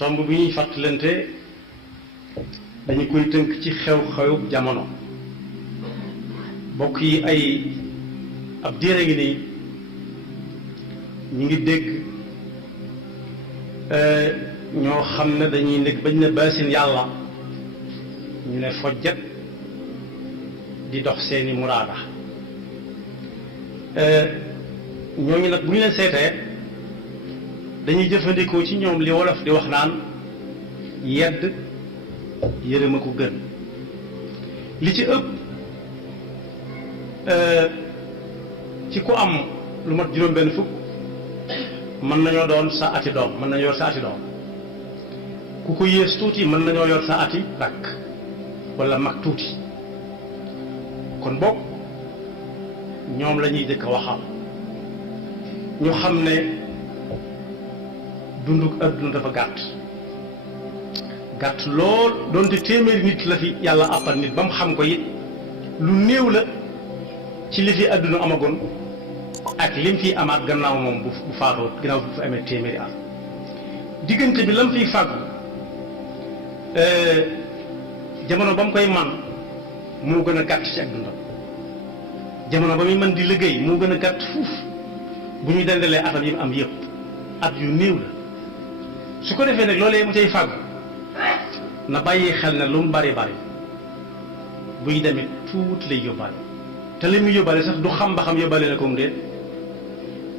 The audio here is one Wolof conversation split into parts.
tomb bi ñuy fàttalante dañu koy tënk ci xew-xew jamono bokk yi ay ab diire ngi nii ñu ngi dégg ñoo xam ne dañuy nekk bañ ne baasin yàlla ñu ne fojjat di dox seeni muraada ñooñu nag bu ñu leen seetee dañuy jëfandikoo ci ñoom li wolof di wax naan yedd yërëm a ko gën li ci ëpp ci ku am lu mat juróom benn fukk mën nañoo doon sa ati doom mën nañoo yor sa ati doom ku ko yées tuuti mën nañoo yor sa ati rakk walla mag tuuti kon bokk ñoom la ñuy jëkk a waxal ñu xam ne dunduk adduna dafa gàtt lool doonte téeméeri nit la fi yàlla àppal nit ba mu xam ko it lu néew la ci li fi adduna amagoon ak lim fi amaat gannaaw moom bu faatoo gannaaw bu fa amee téeméeri at diggante bi lam fiy fàggu jamono ba mu koy man moo gën a gàtt ci ak dundam jamono ba muy mën di liggéey moo gën a gàtt fuuf bu ñu dendalee atam yi mu am yëpp at yu néew la su ko defee nag loolee mu cay fàggu na bàyyi xel ne lu mu bari buy demit tuuti lay yóbbaale te li muy yóbbaale sax du xam ba xam yóbbaale na ko mu déet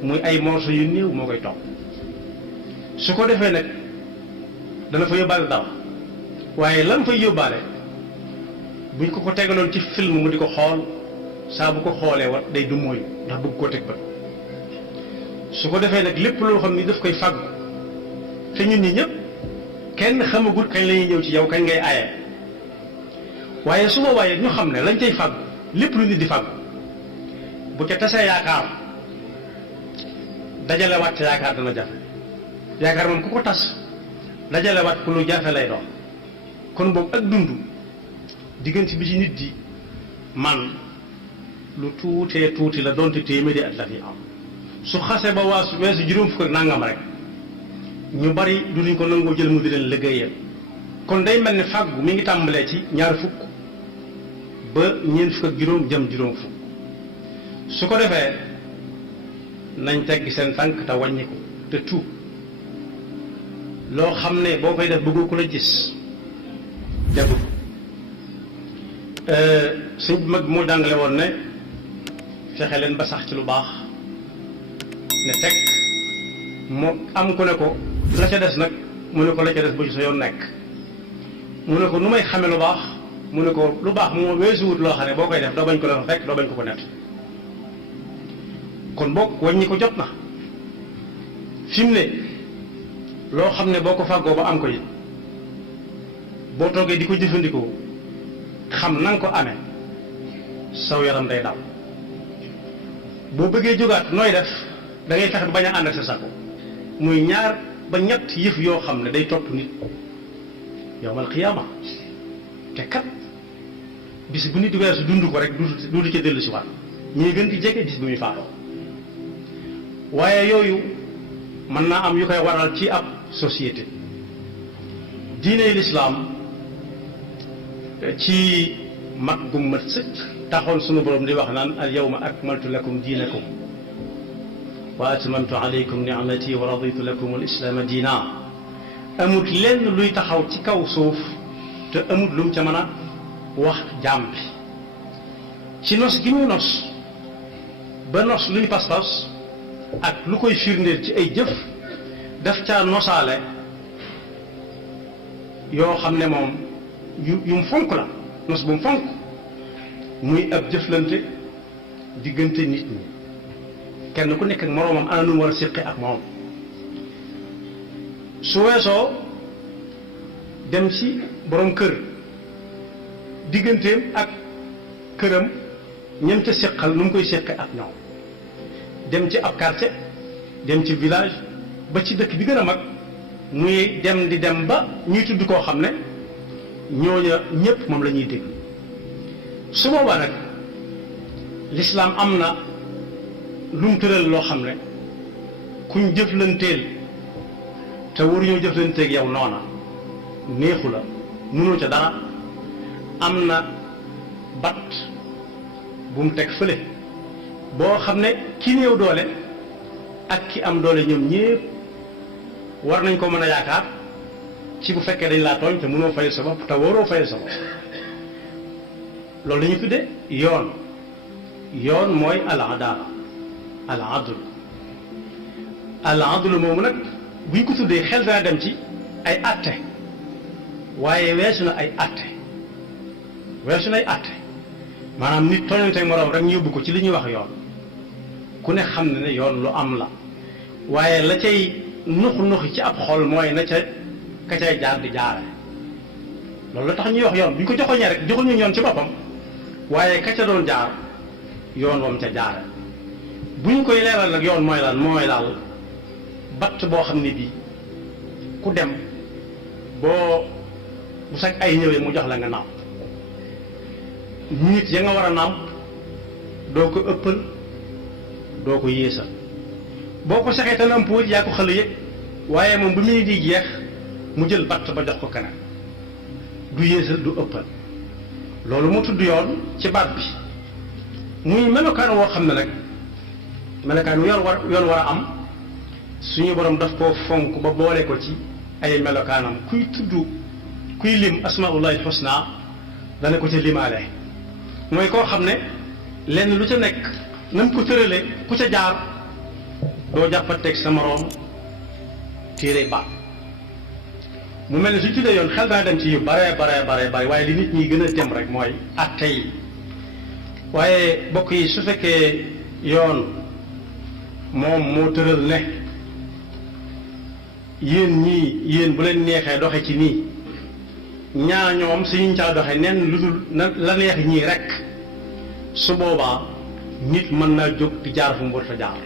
muy ay morso yu néew moo koy topp su ko defee nag dana fa yóbbaale dara waaye lan fay yóbbaale buñ ko tegaloon ci film mu di ko xool saa bu ko xoolee wat day du mooy ndax bëgg koo teg bët su ko defee nag lépp loo xam ni daf koy fàggu te ñun ñi ñëpp kenn xamagul kañ la ñuy ñëw ci yow kañ ngay aaye waaye su boobaa it ñu xam ne lañ cay fàggu lépp lu nit di fàggu bu ca tasee yaakaar dajale waat ca yaakaar dana jafe yaakaar moom ku ko tas dajale waat ku lu jafe lay doon kon boobu ak dund diggante bi ci nit di man lu tuutee tuuti la doonte téeméeri at la fi am su xasee ba weesu juróom fukk ak nangam rek ñu bari duñu ko nangoo jël mu di leen liggéeyal kon day mel ni fàggu mi ngi tàmbalee ci ñaar fukk ba ñeent fukk ak juróom jëm juróom fukk su ko defee nañ teggi seen tànk te wàññi ko te tuub loo xam ne boo koy def bëggoo ku la gis jagu suñ mag moo jàngale woon ne fexe leen ba sax ci lu baax ne teg moo am ku ne ko la ca des nag mu ne ko la ca des bu ci sa yoon nekk mu ne ko nu may xame lu baax mu ne ko lu baax moo weesuwut loo xam ne boo koy def doo bañ ko la fa fekk doo bañ ko ko nett kon boog wàññi ko jot na fi mu ne loo xam ne boo ko fàggoo ba am ko it boo toogee di ko jëfandikoo xam na nga ko amee saw yaram day daw boo bëggee jógaat nooy def da ngay fexe ba bañ a ànd ak sa sako muy ñaar ba ñett yëf yoo xam ne day topp nit yawmal qiyaama te kat bis bu nit weesu dund ko rek duutu ca dellu si waat ñuy gën di jege bis bu muy faatoo waaye yooyu mën naa am yu koy waral ci ab société diine lislaam ci mag gu mat sëkk taxoon sunu borom di wax naan al yawma akmaltu lakum diinakum wa atmamtu alaykum ni'mati wa raditu lakum al islaama diina amut lenn luy taxaw ci kaw suuf te amut lu mu ca mën a wax jaam bi ci nos gi mu nos ba nos luy pas-pas ak lu koy firndeel ci ay jëf daf caa nosaale yoo xam ne moom yu mu fonk la nos bu mu fonk muy ab jëflante diggante nit ñi kenn ku nekk ak moroomam ana nu mu war a séqe ak moom su weesoo dem ci borom kër digganteem ak këram ñam ca séqal nu mu koy séqe ak ñoom dem ci ab quartier dem ci village ba ci dëkk bi gën a mag muy dem di dem ba ñuy tudd koo xam ne ñooña ñépp moom la ñuy dégg su boobaa nag lislaam am na lu mu tëral loo xam ne kuñ jëflanteel te waruñoo jëflanteeg yow noona neexu la mënoo ca dara am na bat bu mu teg fële boo xam ne ki néew doole ak ki am doole ñoom ñépp war nañ ko mën a yaakaar ci bu fekkee dañ laa tooñ te mënoo fayal sa bopp te waroo fayal sa bopp loolu la ñu tudde yoon mooy al adala al adl moomu nag buñ ko tuddee xel dana dem ci ay atte waaye weesu na ay atte maanaam nit tooñante moroom rek ñu yóbbu ko ci li ñuy wax yoon ku ne xam ne yoon lu am la waaye la cay nuxi ci ab xol mooy na ca ka cay jaar di jaare loolu la tax ñuy wax yoon bu ñu ko joxoñee rek joxuñu yoon ci boppam waaye ka ca doon jaar yoon wam ca jaare bu ñu koy leeral nag yoon mooy lan mooy daal batt boo xam ne bii ku dem boo bu sax ay ñëwee mu jox la nga nàmp nit ya nga war a nàmp doo ko ëppal doo ko yéesal boo ko saxee te nàmpuwul yaa ko xale yëg waaye moom bu muy di jeex mu jël batt ba jox ko keneen du yéesal du ëppal loolu mu tudd yoon ci baat bi muy melokaan woo xam ne nag melokaan wu yoon war a am suñu borom daf koo fonk ba boole ko ci ay melokaanam kuy lim asmaullahi husna dana ko ca limaale mooy koo xam ne lenn lu ca nekk nam ko tërale ku ca jaar doo jàppateeg sa moroom téere baat mu mel ne suñ tuddee yoon xel dana dem ci yu bare waaye li nit ñi gën a dem rek mooy atte yi waaye bokk yi su fekkee yoon moom moo tëral ne yéen bu leen neexee doxe ci nii ñaa ñoom suñu caa doxe nen lu dul la neex ñii rek su boobaa nit mën naa jóg di jaar fu mu war a jaar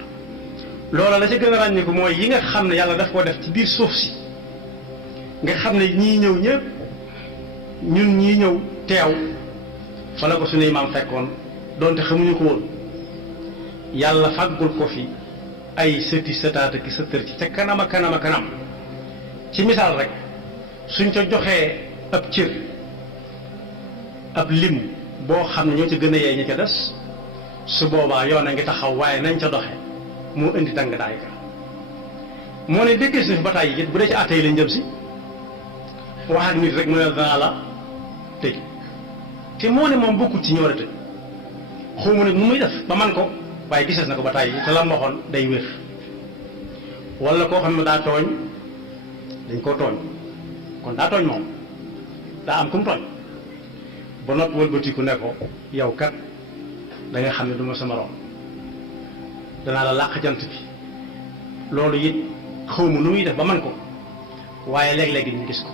loola la ca gën a ràññiku mooy yi nga xam ne yàlla daf koo def ci biir suuf si nga xam ne ñii ñëw ñëpp ñun ñii ñëw teew fa la ko suñuy maam fekkoon donte xamuñu ko woon yàlla fàggul ko fi ay sëti sëtaata ki sëtër ci ca kanam a kanam ci misaal rek suñ ca joxee ab cër ab lim boo xam ne ñoo ca gën a yey ñi ca des su boobaa yoon a ngi taxaw waaye nañ ca doxe moo indi dang daay ka moo ne déggees na fi ba tàyyi it bu dee ci àtte yi lañ jëm si wax ak nit rek mu ne danaa la tëj te moo ne moom bokkut ci ñoo war a tëj xawma nag nu muy def ba man ko waaye gisees na ko ba tàyyi te la waxoon day wér wala koo xam ne daa tooñ dañ koo tooñ kon daa tooñ moom daa am ku mu tooñ ba noppi wëlbatiku ne ko yow kat da nga xam ne du ma sama morom danaa la làq jant bi loolu it xawma nu muy def ba man ko waaye léeg-léeg ñu gis ko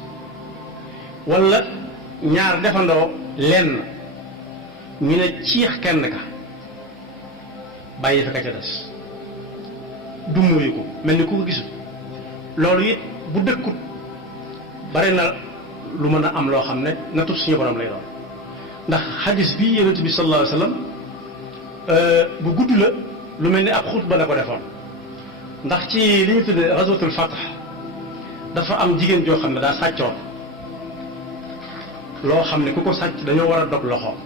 wala ñaar defandoo lenn ñu ne ciix kenn ka bàyyi fa ka ca des du mooyu ko mel ni ku ko gisul loolu it bu dëkkut bari na lu mën a am loo xam ne natut suñu borom lay doon ndax xadis bi yonent bi sallallahu alayhi wa sallam bu gudd la lu mel ni ab xutba la ko defoon ndax ci li ñu tuddee ghazwatul fath dafa am jigéen joo xam ne daa sàccoon loo xam ne ku ko sàcc dañoo war a dog loxoom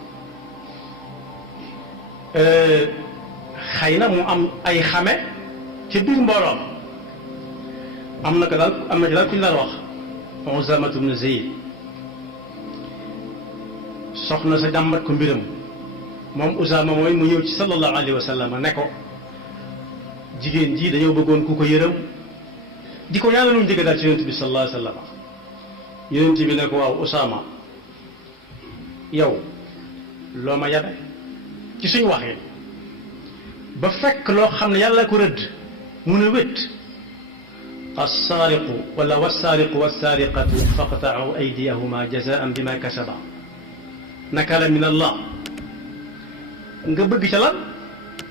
xëy na mu am ay xame ci biir mbooloom am na ci daal ku ñu daan wax Usaamatu bnu Zayd soxna sa jàmbat ko mbiram moom Usaama mooy mu ñëw ci sallallahu alayhi wa sallam ne ko jigéen ji dañoo bëggoon ku ko yërëm di ko ñaanal lu njëkk daal ci yonent bi sallallahu alayhi wa sallam yonent bi ne ko waaw Usaama yow loo ma yabe ci suñu waxee ba fekk loo xam ne yàlla ko rëdd mu ne wét alsaariqu wala walsaariqu walsaariqatu faqta'u aydiyahuma jazaan bima kasaba nakala min allah nga bëgg ca lan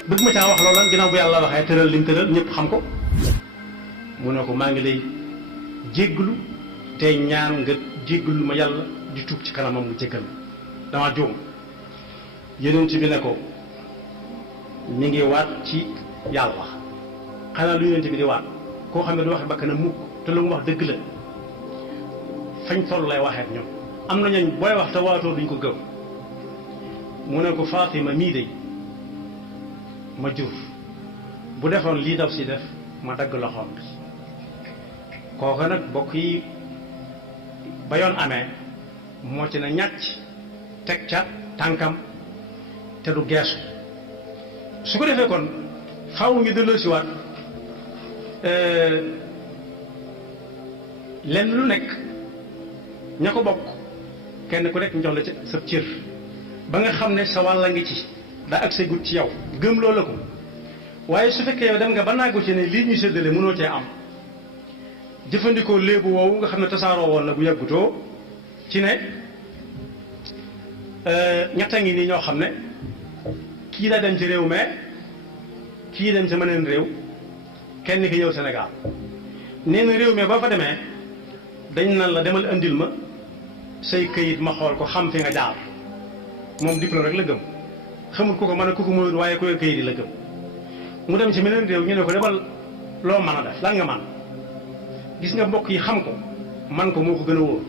bëgg ma caa wax loolu lan ginnaaw bu yàlla waxee tëral lim tëral ñëpp xam ko mu ne ko maa ngi lay jégglu te ñaan nga jégglu ma yàlla di tuub ci kanamam mu jéggal dama juum yonent bi ne ko mi ngi waat ci yàlla xanaa lu yonent bi di waat koo xam ne du waxe bakkanam mukk te lu mu wax dëgg la fañ toll lay waxeet ñoom am na ñooñ booy wax te waatoo duñ ko gëm mu ne ko Fatima mii de ma jur bu defoon lii daw si def ma dagg loxoom bi kooka nag bokk yi ba yoon amee moo ci na ñàcc teg ca tànkam te du geesu su ko defee kon faaw ñu delloo si waat lenn lu nekk ña ko bokk kenn ku nekk ñu jox la ca sa cër ba nga xam ne sa wàll ngi ci daa ak say gut ci yow gëm loo la ko waaye su fekkee yow dem nga ba naagu ci ne lii ñu séddale mënoo cee am jëfandikoo léebu woowu nga xam ne tasaaroo woon na bu yàggutoo ci ne ñetta ngi nii ñoo xam ne kii daa dem ci réew mais kii dem ci meneen réew kenn ki ñëw Sénégal nee na réew mi ba fa demee dañ naan la demal andil ma say këyit ma xool ko xam fi nga jaar moom diplôme rek la gëm xamul ku ko mën a ku ko mënul waaye ku këyit yi la gëm mu dem ci meneen réew ñu ne ko demal loo mën a def lan nga man gis nga mbokk yi xam ko man ko moo ko gën a wóor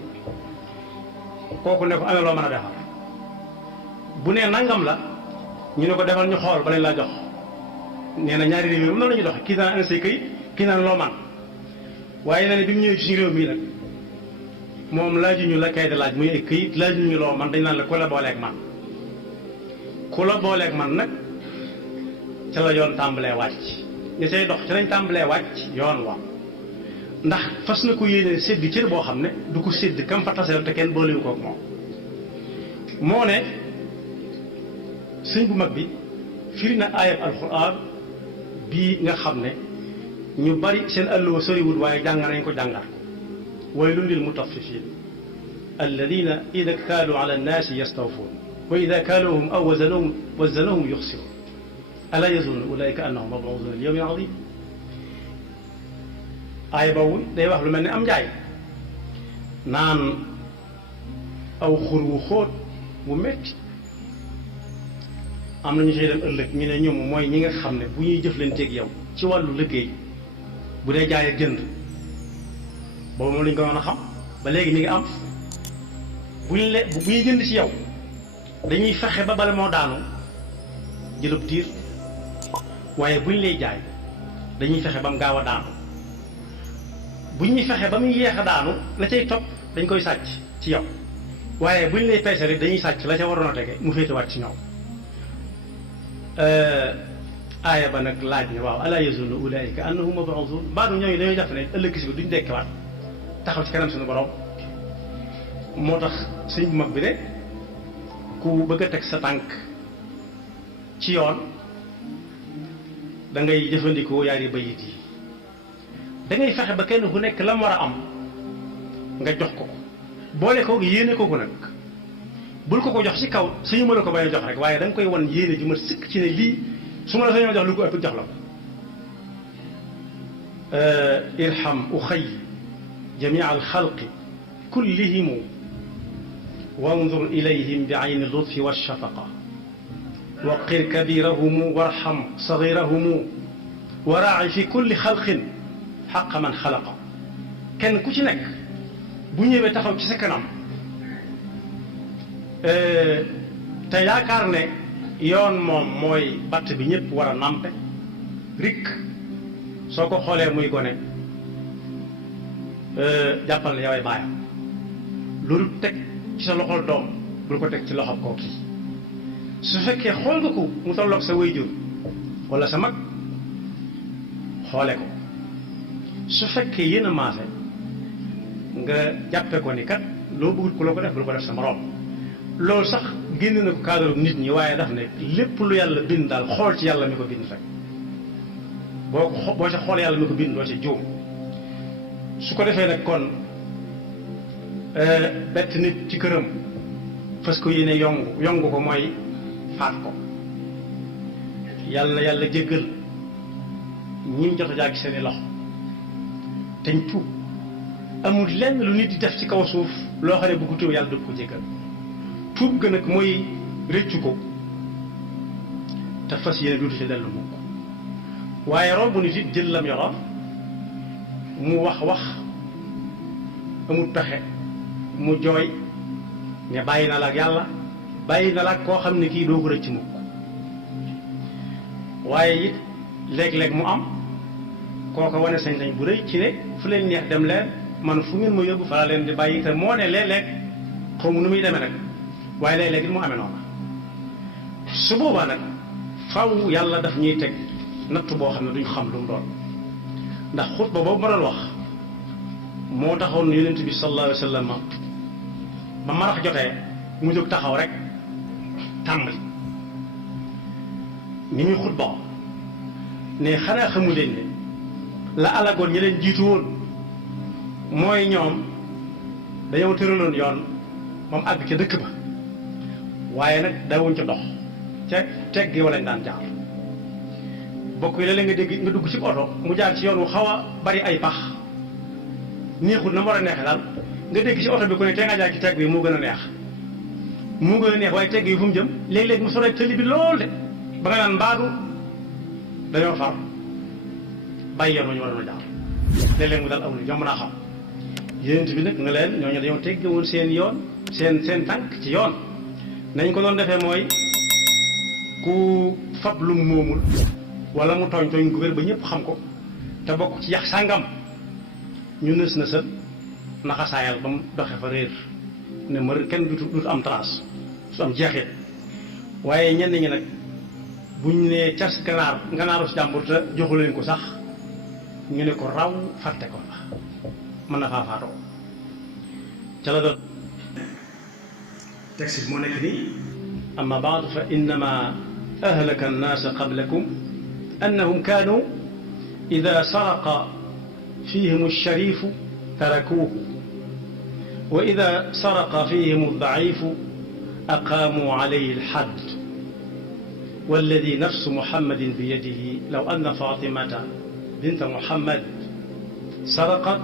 kooku ne ko amee loo mën a defar bu nee nangam la ñu ne ko defal ñu xool ba leen laa jox nee na ñaari réew yi moom noonu la ñuy doxe kii naan ana say këyit kii naan loo man waaye nee na bi mu ñëwee ci suñu réew mii nag moom laajuñu la kay de laaj muy ay këyit laajuñu loo man dañ naan la ku la booleeg man ku la booleeg man nag ca la yoon tàmbalee wàcc ña cay dox ca lañ tàmbalee wàcc yoon wa ndax fas na ko yéene sédd cër boo xam ne du ko sédd kam fa taseel te kenn boolewu koog moom moo ne sëñ bu mag bi firi na aayab alxuraan bii nga xam ne ñu bari seen àlluwa soriwul waaye jàng nañ ko jàngat ko waylun lil mutaffifin alladina ida ktaalu ala annaasi yastawfuun wa ida kaaluhum aw wazanuhum yuxsiruun ala yazunnu ulaika annahum mabuusuuna li yawmin aziim aaya boobu day wax lu mel ne am njaay naan aw xur wu xóot wu metti am na ñu see dem ëllëg ñu ne ñoom mooy ñi nga xam ne bu ñuy jëflanteeg yow ci wàllu liggéey bu dee jaay ak jënd boobu moom lañ ko mën a xam ba léegi mi ngi am bu ñuy jënd ci yow dañuy fexe ba bale moo daanu jëlub diir waaye bu ñu lay jaay dañuy fexe ba mu gaaw a daanu bu ñuy fexe ba muy yeex a daanu la cay topp dañ koy sàcc ci yow waaye bu ñu lay peese rek dañuy sàcc la ca waroon a tege mu féetewaat ci ñoom aaya ba nag laaj ne waaw alaa yazunnu ulaa'ika annahum mab'uusuun baadu ñooñu dañoo jàpp ne ëllëg si duñ dekkiwaat taxaw ci kanam suñu borom moo tax sëñ bu mag bi ne ku bëgg a teg sa tànk ci yoon da ngay jëfandikoo yaari bayit yi da ngay fexe ba kenn ku nekk la mu war a am nga jox ko boole ko yéene ko nag bul ko jox ci kaw suñu mën a ko bañ a jox rek waaye da nga koy wan yéene ju ma sëkk ci ne lii su ma la sañoo jox lu ko ëpp jox la ko irham uxay jamia alxalqi kullihimu wandur ilayhim bi ayni lutfi walshafaqa waqir kabirahumu warham sagirahumu waraaci fi kulli xalqin xaqa man xalaqa kenn ku ci nekk bu ñëwee taxaw ci sa kanam te yaakaar ne yoon moom mooy batt bi ñëpp war a nampe rik soo ko xoolee muy gone jàppal ne yaway baayam loolu teg ci sa loxol doom bul ko teg ci loxol kooki su fekkee xool nga ko mu tolloog sa waajur wala sa mag xoole ko su fekkee yéen a maase nga jàppe ko ni kat loo bëggut ku la ko def bul ko def sa moroom loolu sax génn na ko cadre nit ñi waaye daf ne lépp lu yàlla bind daal xool ci yàlla mi ko bind rek boo ca xool yàlla mi ko bind doo ca juum su ko defee nag kon bett nit ci këram fas ko yéene yongu ko mooy faat ko yàlla jéggal ñi jot a jàggi seeni loxo teñ tuub amul lenn lu nit di def ci kaw suuf loo xam ne bu ko tuub yàlla du ko jéggal tuub gën nag mooy rëccu ko te fas yéene duutu ci dellu mukk waaye romb nit it jël lam yoroon mu wax amul pexe mu jooy ne bàyyi na la ak yàlla bàyyi na la ak koo xam ne kii doo ko rëcc mukk waaye it léeg-léeg mu am kooko wane sañ-sañ bu rëy ci ne fu leen neex dem leen man fu ngeen ma yóbbu fa la leen di bàyyi te moo ne léeg-léeg xaw ma nu muy demee nag waaye léeg-léeg it mu amee noonu su boobaa nag faw yàlla daf ñuy teg natt boo xam ne duñ xam lu mu doon ndax xutba boobu ma doon wax moo taxoon yonent bi sallallahu alayhi wa sallam ba marax jotee mu jóg taxaw rek tàmbali ni muy xutba ne xanaa xamu leen ne la alagoon ñi leen jiitu woon mooy ñoom dañoo tëraloon yoon moom àgg ca dëkk ba waaye nag dawuñ ca dox ca teg gi wala ñu daan jaar bokk yi léeg-léeg nga dégg nga dugg ci oto mu jaar ci yoon wu xaw a bari ay pax neexul na mu war a neexee daal nga dégg ci oto bi ku ne tee nga jaar ci teg bi moo gën a neex moo gën a neex waaye teg yi fu mu jëm léeg-léeg mu sore tëli bi lool de ba nga naan mbaadu dañoo far bàyyi yoon wa ñu war a jaar léeg-léeg mu dal aw ni jomb naa xam yénent bi nag nga leen ñooñu dañoo tegge woon seen yoon seen tànk ci yoon nañ ko doon defee mooy ku fab lu mu moomul wala mu tooñ tooñ gu wér ba ñëpp xam ko te bokk ci yax sàngam ñu nës na sa naxasaayal ba mu doxe fa réer ne mër kenn dutu am trace su am jeexee waaye ñenn ñi nag buñ ne cas ganaaru si jàmbur te joxu leen ko sax ñu ne ko raw fàtte ko la mën na faa faatoo ca la doon texte bi moo nekk nii amma baadu fa innama ahlaka annaasa qablakum annahum kaanu ida saraqa fihim alsharifu tarakuuhu wa ida saraqa fihim aldaifu aqaamuu alayhi alhadd walladi nafsu muhammadin biyadihi law anna fatimata bint muhammad saraqat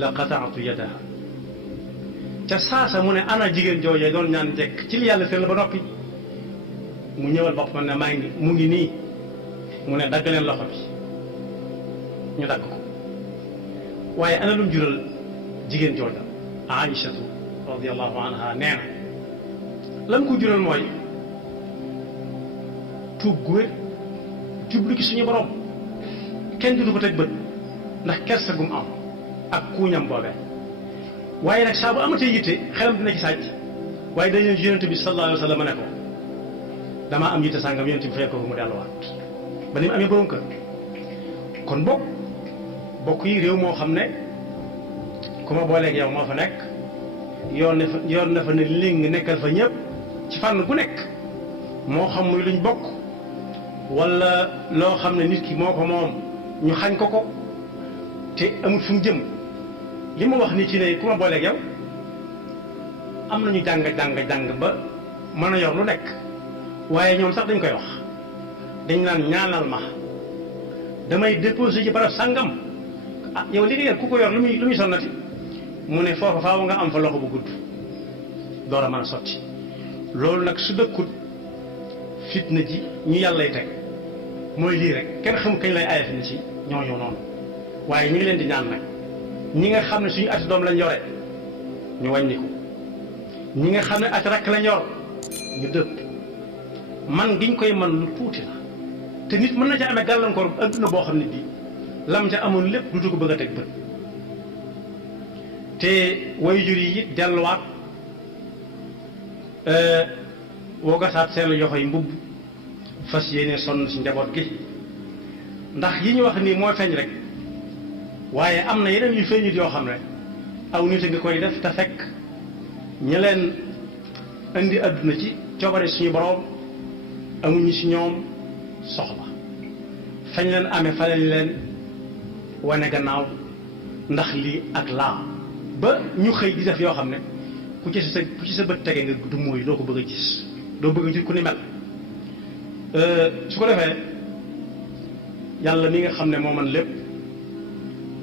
la qataatu yadaha ca saasa mu ne ana jigéen joojee doon ñaan njekk ci li yàlla tëral ba noppi mu ñëwal bopp man ne maa ngi mu ngi nii mu ne dagg leen loxo bi ñu dagg ko waaye ana lum jural jigéen jooja aïchatu radiallahu anha nee na lan ko jural mooy tuub gu wér jublu ci suñu borom kenn du ko teg bët ndax kersa gum am ak kuuñam boobee waaye nag saa bu amatee yitte xelam dina ci sàcc waaye dañu yonent bi sallallahu alayhi wa sallam ne ko damaa am yitte sàngam yonent bi fekk ko mu delluwaat ba ni mu amee borom kër kon bokk yi réew moo xam ne ku ma booleeg yow moo fa nekk yoon na fa ne léegi nekkal fa ñëpp ci fànn gu nekk moo xam muy luñ bokk wala loo xam ne nit ki moo ko moom ñu xañ ko ko te amul fu mu jëm li ma wax ni ci ne ku ma booleeg yow am nañu jàng ba mën a yor lu nekk waaye ñoom sax dañ koy wax dañ naan ñaanal ma damay déposé ci barab sàngam ah yow li nga yor ku ko yor lu muy sonnati mu ne foofa faaw nga am fa loxo bu gudd door a mën a sotti loolu nag su dëkkut fitna ji ñu yàllay teg mooy lii rek kenn xamul kañ lay aaye fi ci ñooñu noonu waaye ñu ngi leen di ñaan nag ñi nga xam ne suñu ati doom lañ yore ñu wàññiku ñi nga xam ne ati rakk lañ yor ñu dëpp man giñ koy man lu tuuti la te nit mën na ca amee gàllankoor adduna boo xam ne bii lam ca amoon lépp dutu ko bëgg a teg bët te waajur yi it delluwaat woogasaat seen yoxo yi mbubb fas yéene sonn ci njaboot gi ndax yi ñu wax nii mooy feeñ rek waaye am na yeneen yu feeñut yoo xam ne aw nit a nga koy def te fekk ñi leen indi adduna ci coobare suñu borom amuñu ci ñoom soxla fañ leen amee fa lañ leen wane gannaaw ndax lii ak laa ba ñu xëy di def yoo xam ne ku ci sa bët tege nga du mooy doo ko bëgg a gis doo bëgg a gis ku ni mel su ko defee yàlla mi nga xam ne moo man lépp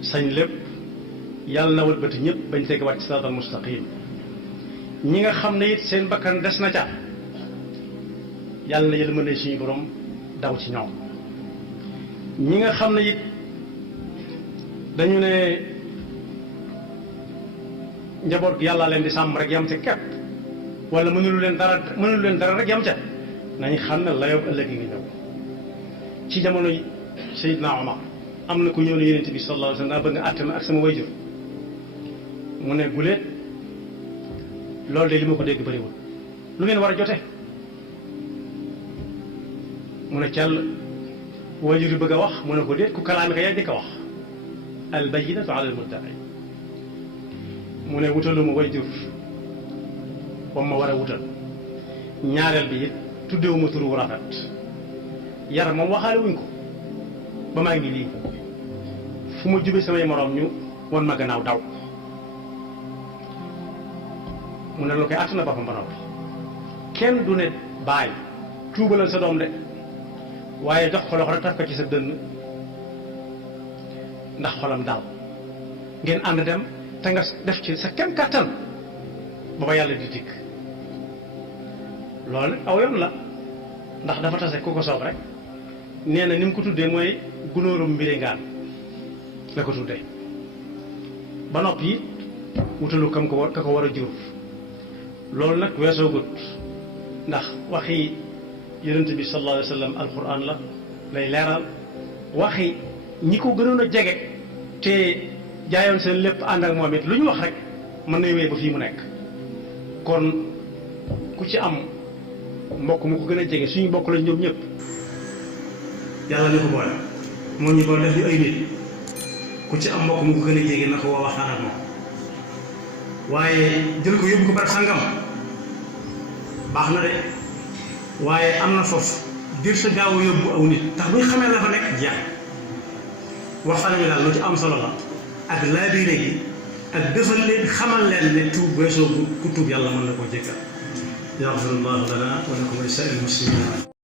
sañ lépp yàlla na wëlbati ñëpp bañ tegewaat ci siraatal mustaqim ñi nga xam ne it seen bakkan des na ca yàlla na yërmande suñu borom daw ci ñoom ñi nga xam ne it dañu ne njaboot gi yàlla leen di sàmm rek yam ca kepp wala mënulu leen dara rek yam ca nañ xam ne la yob ëllëg ngi ñëw. ci jamono Seydina Omar am na ku ñëw ne Yonent bi sallallahu alayhi wa sallam bëgg nga àtte ma ak sama wayjur mu ne guléet loolu de li ma ko dégg bëriwul lu ngeen war a jote mu ne càll wayjur yi bëgg a wax mu ne ko déet ku kalaami ka yaa jëkk a wax al bayyinatu ala al mudda'i mu ne wutalu ma wayjur ba ma war a wutal ñaareel bi it tuddewu ma turu rafet yar moom waxaale wuñ ko ba maa ngi nii fu ma jube samay moroom ñu won ma gannaaw daw mu ne loolu koy àtt na boppam ba noppi kenn du ne bàyyi tuubalal sa doom de waaye jox ko loxo rek taf ko ci sa dënn ndax xolam daal ngeen ànd dem te nga def ci sa kem kàttan ba ba yàlla di dikk loolu aw yoon la ndax dafa tase ku ko soob rek nee na ni mu ko tuddee mooy gunóorum mbiringaan la ko tuddee ba noppi wutalu kam ko ka ko war a jur loolu nag weesoo gut ndax waxi yonent bi sallallahu alayhi wa sallam alquran la lay leeral waxi ñi ko gënoon a jege te jaayoon seen lépp ànd ak moom it lu ñu wax rek mën na wéy ba fii mu nekk kon ku ci am mbokk mu ko gën a jege suñu mbokk lañ ñoom ñëpp yàlla ñu ko boole moo ñu boole def ñu ay nit ku ci am mbokk mu ko gën a jege na ko woo waxtaan ak moom waaye jël ko yóbbu ko barab sàngam baax na de waaye am na foofu dir sa gaaw a yóbbu aw nit tax bu ñu xamee la fa nekk jeex waxtaan wi daal lu ci am solo la ak laabiire gi ak defal leen xamal leen ne tuub weesoo ku tuub yàlla mën na koo jéggal yaxfirullahu lana wa lakum wa li saa'iril muslimin